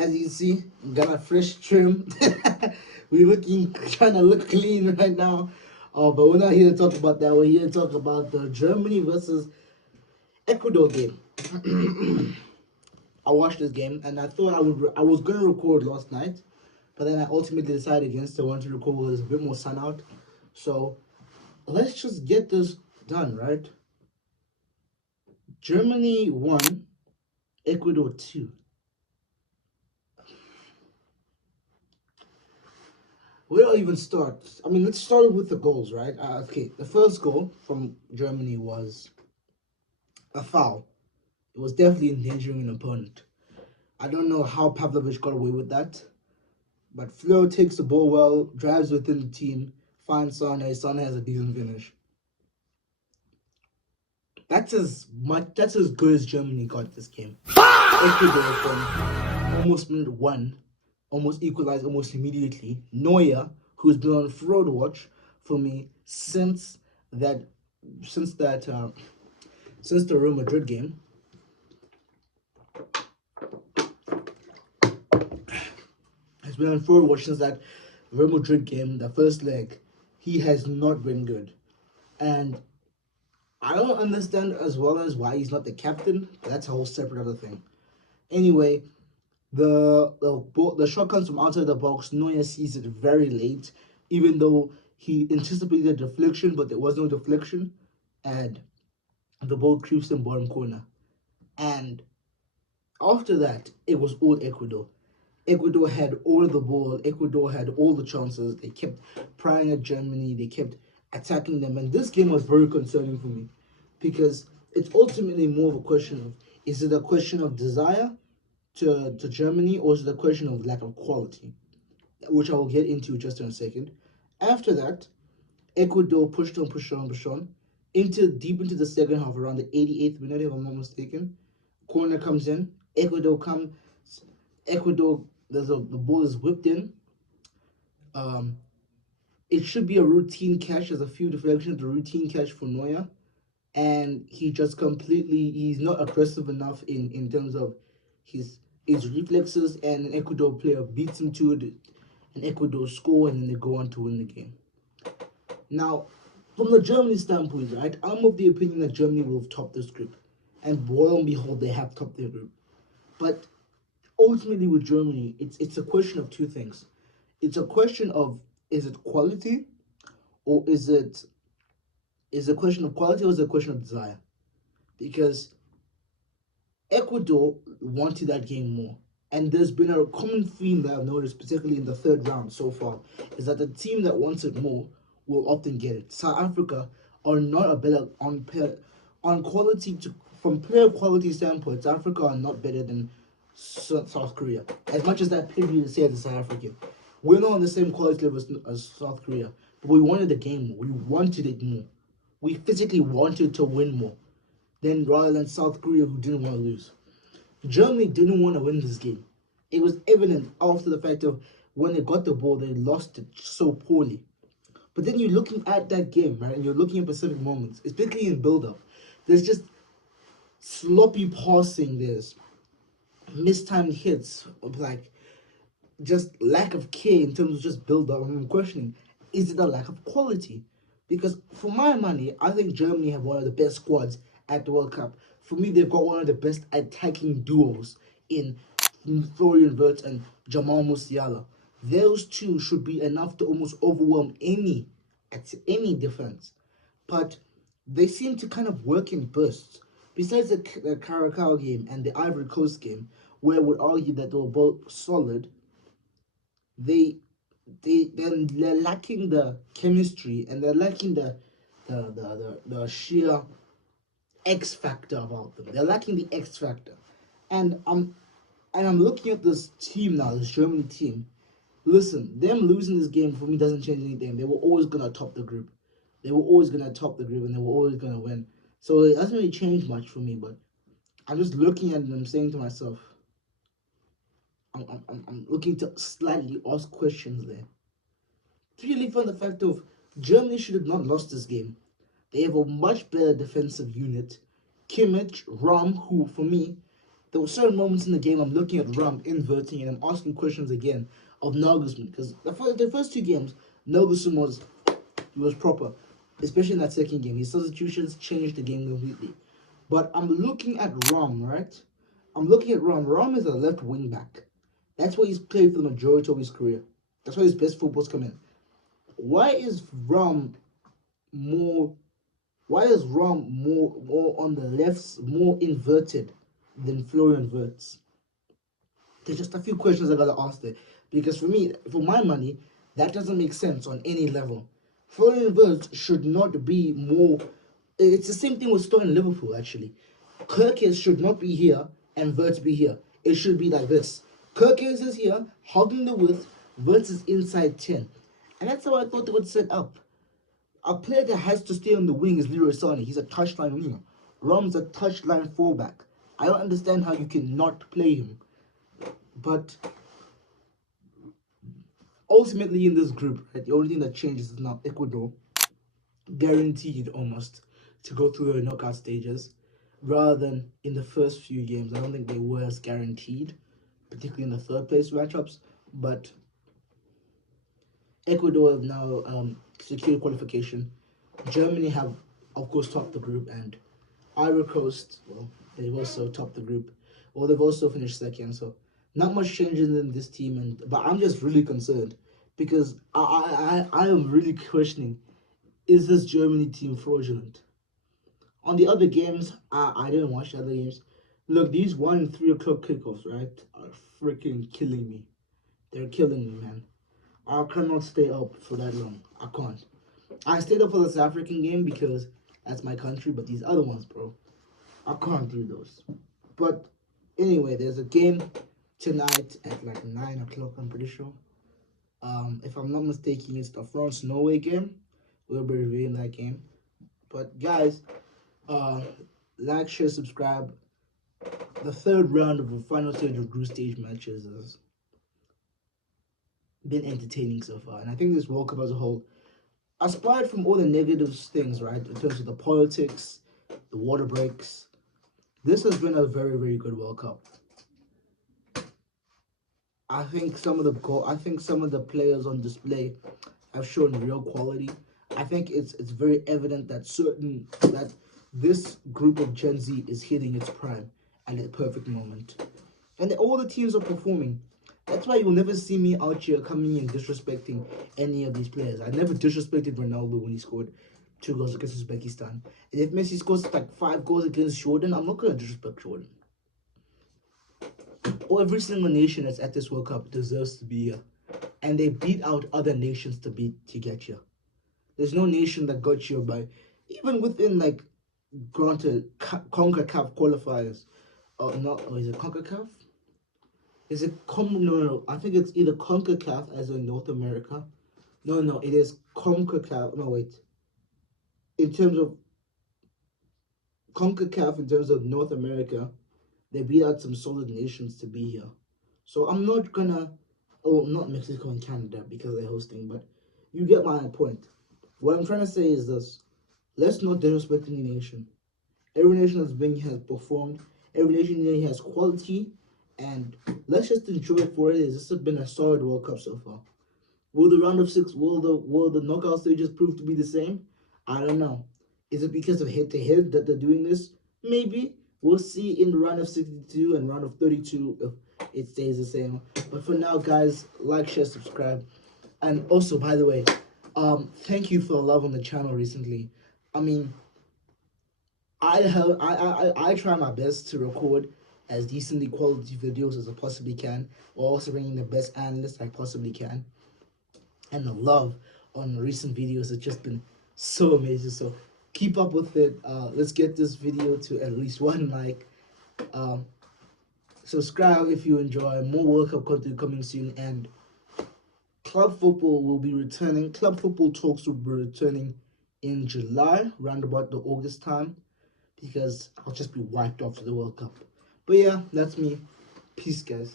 As you see, got a fresh trim. Trying to look clean right now. But we're not here to talk about that. We're here to talk about the Germany versus Ecuador game. I watched this game and I thought I was gonna record last night, but then I ultimately decided against it. I wanted to record when there's a bit more sun out. So let's just get this done, right? Germany 1, Ecuador 2. Where do I even start? I mean, let's start with the goals, right? Okay, the first goal from Germany was a foul. It was definitely endangering an opponent. I don't know how Pavlovich got away with that, but Flo takes the ball well, drives within the team, finds Sane. Sane has a decent finish. That's as good as Germany got this game. Ecuador from almost minute one, almost equalized almost immediately. Neuer, who's been on fraud watch for me that since the Real Madrid game. Has been on fraud watch since that Real Madrid game, the first leg. He has not been good, and I don't understand as well as why he's not the captain. But that's a whole separate other thing. Anyway, the shot comes from outside the box. Neuer sees it very late, even though he anticipated deflection, but there was no deflection, and the ball creeps in bottom corner. And after that, it was all Ecuador. Ecuador had all the ball. Ecuador had all the chances. They kept prying at Germany. They kept attacking them. And this game was very concerning for me because it's ultimately more of a question of, is it a question of desire to Germany, or is it a question of lack of quality, which I will get into just in a second. After that, Ecuador pushed on, deep into the second half, around the 88th minute, if I'm not mistaken. Corner comes in. Ecuador, the ball is whipped in. It should be a routine catch. There's a few deflections, a routine catch for Neuer, and he's not aggressive enough in terms of his reflexes, and an Ecuador player beats him to it, and Ecuador score, and then they go on to win the game. Now, from the Germany standpoint, right, I'm of the opinion that Germany will have topped this group, and lo and behold, they have topped their group. But ultimately, with Germany, it's a question of two things. It's a question of, is it quality, or is it a question of quality, or is it a question of desire? Because Ecuador wanted that game more. And there's been a common theme that I've noticed, particularly in the third round so far, is that the team that wants it more will often get it. South Africa are not a better on quality from player quality standpoint. South Africa are not better than South Korea. As much as that period to say as a South African, we're not on the same quality level as South Korea, but we wanted the game more. We wanted it more. We physically wanted to win more, rather than South Korea, who didn't want to lose. Germany didn't want to win this game. It was evident after the fact of when they got the ball, they lost it so poorly. But then you're looking at that game, right, and you're looking at specific moments, especially in build-up. There's just sloppy passing. There's mistimed hits, like just lack of care in terms of just build-up. I'm questioning, is it a lack of quality? Because for my money, I think Germany have one of the best squads at the World Cup. For me, they've got one of the best attacking duos in Florian Wirtz and Jamal Musiala. Those two should be enough to almost overwhelm any defense. But they seem to kind of work in bursts. Besides the Caracas game and the Ivory Coast game, where I would argue that they were both solid, they're lacking the chemistry, and they're lacking the sheer X factor about them. They're lacking the X factor. And I'm looking at this team now, this German team. Listen, them losing this game for me doesn't change anything. They were always gonna top the group. And they were always gonna win. So it doesn't really change much for me, but I'm just looking at them saying to myself, I'm looking to slightly ask questions there. Purely from the fact of Germany should have not lost this game. They have a much better defensive unit. Kimmich, Ram, who for me There were certain moments in the game I'm looking at Rum inverting and I'm asking questions again of Nagelsmann because the first two games Nagelsmann was proper, especially in that second game. His substitutions changed the game completely. But I'm looking at Rum, right? I'm looking at Rum. Rum is a left wing back. That's where he's played for the majority of his career. That's where his best footballs come in. Why is Rum more? Why is Rum more on the left, more inverted than Florian Wirtz? There's just a few questions I gotta ask there. Because for me, for my money, that doesn't make sense on any level. Florian Wirtz should not be more. It's the same thing with starting Liverpool, actually. Kirkes should not be here and Wirtz be here. It should be like this. Kirkes is here, hogging the width, Wirtz is inside 10. And that's how I thought they would set up. A player that has to stay on the wing is Leroy Sané. He's a touchline winger. Rom's a touchline fullback. I don't understand how you cannot play him. But ultimately in this group, right, the only thing that changes is now Ecuador guaranteed almost to go through the knockout stages rather than in the first few games. I don't think they were as guaranteed, particularly in the third place matchups. But Ecuador have now secured qualification. Germany have, of course, topped the group, and Ivory Coast, well, they've also topped the group. Well, they've also finished second, so not much changes in this team. But I'm just really concerned because I am really questioning, is this Germany team fraudulent? On the other games, I didn't watch the other games. Look, these 1 and 3 o'clock kickoffs, right, are freaking killing me. They're killing me, man. I cannot stay up for that long. I can't. I stayed up for the South African game because that's my country, but these other ones, bro, I can't do those. But anyway, there's a game tonight at like 9 o'clock, I'm pretty sure. If I'm not mistaken, it's the France-Norway game. We'll be reviewing that game. But guys, like, share, subscribe. The third round of the final stage of group stage matches has been entertaining so far. And I think this World Cup as a whole, aside from all the negative things, right, in terms of the politics, the water breaks, this has been a very, very good World Cup. I think some of the players on display have shown real quality. I think it's very evident that this group of Gen Z is hitting its prime at the perfect moment, and all the teams are performing. That's why you'll never see me out here coming and disrespecting any of these players. I never disrespected Ronaldo when he scored 2 goals against Uzbekistan. And if Messi scores like 5 goals against Jordan, I'm not gonna disrespect Jordan. Every single nation that's at this World Cup deserves to be here, and they beat out other nations to get here. There's no nation that got here by, even within like, granted, CONCACAF qualifiers. Is it CONCACAF? Is it no? I think it's either CONCACAF as in North America. No, it is CONCACAF. No, wait. In terms of CONCACAF, in terms of North America, they beat out some solid nations to be here. So I'm not gonna, not Mexico and Canada because they're hosting, but you get my point. What I'm trying to say is this: let's not disrespect any nation. Every nation has performed. Every nation has quality, and let's just enjoy it for it is. This has been a solid World Cup so far. Will the round of 6, will the knockout stages prove to be the same? I don't know. Is it because of head-to-head that they're doing this? Maybe. We'll see in the round of 62 and round of 32 if it stays the same. But for now, guys, like, share, subscribe. And also, by the way, thank you for the love on the channel recently. I mean, I try my best to record as decently quality videos as I possibly can, while also bringing the best analysts I possibly can. And the love on recent videos has just been so amazing. So keep up with it. Let's get this video to at least 1 like. Subscribe if you enjoy. More World Cup content coming soon, and club football will be returning. Club football talks will be returning in July, round about the August time, because I'll just be wiped off to the World Cup. But yeah, that's me. Peace, guys.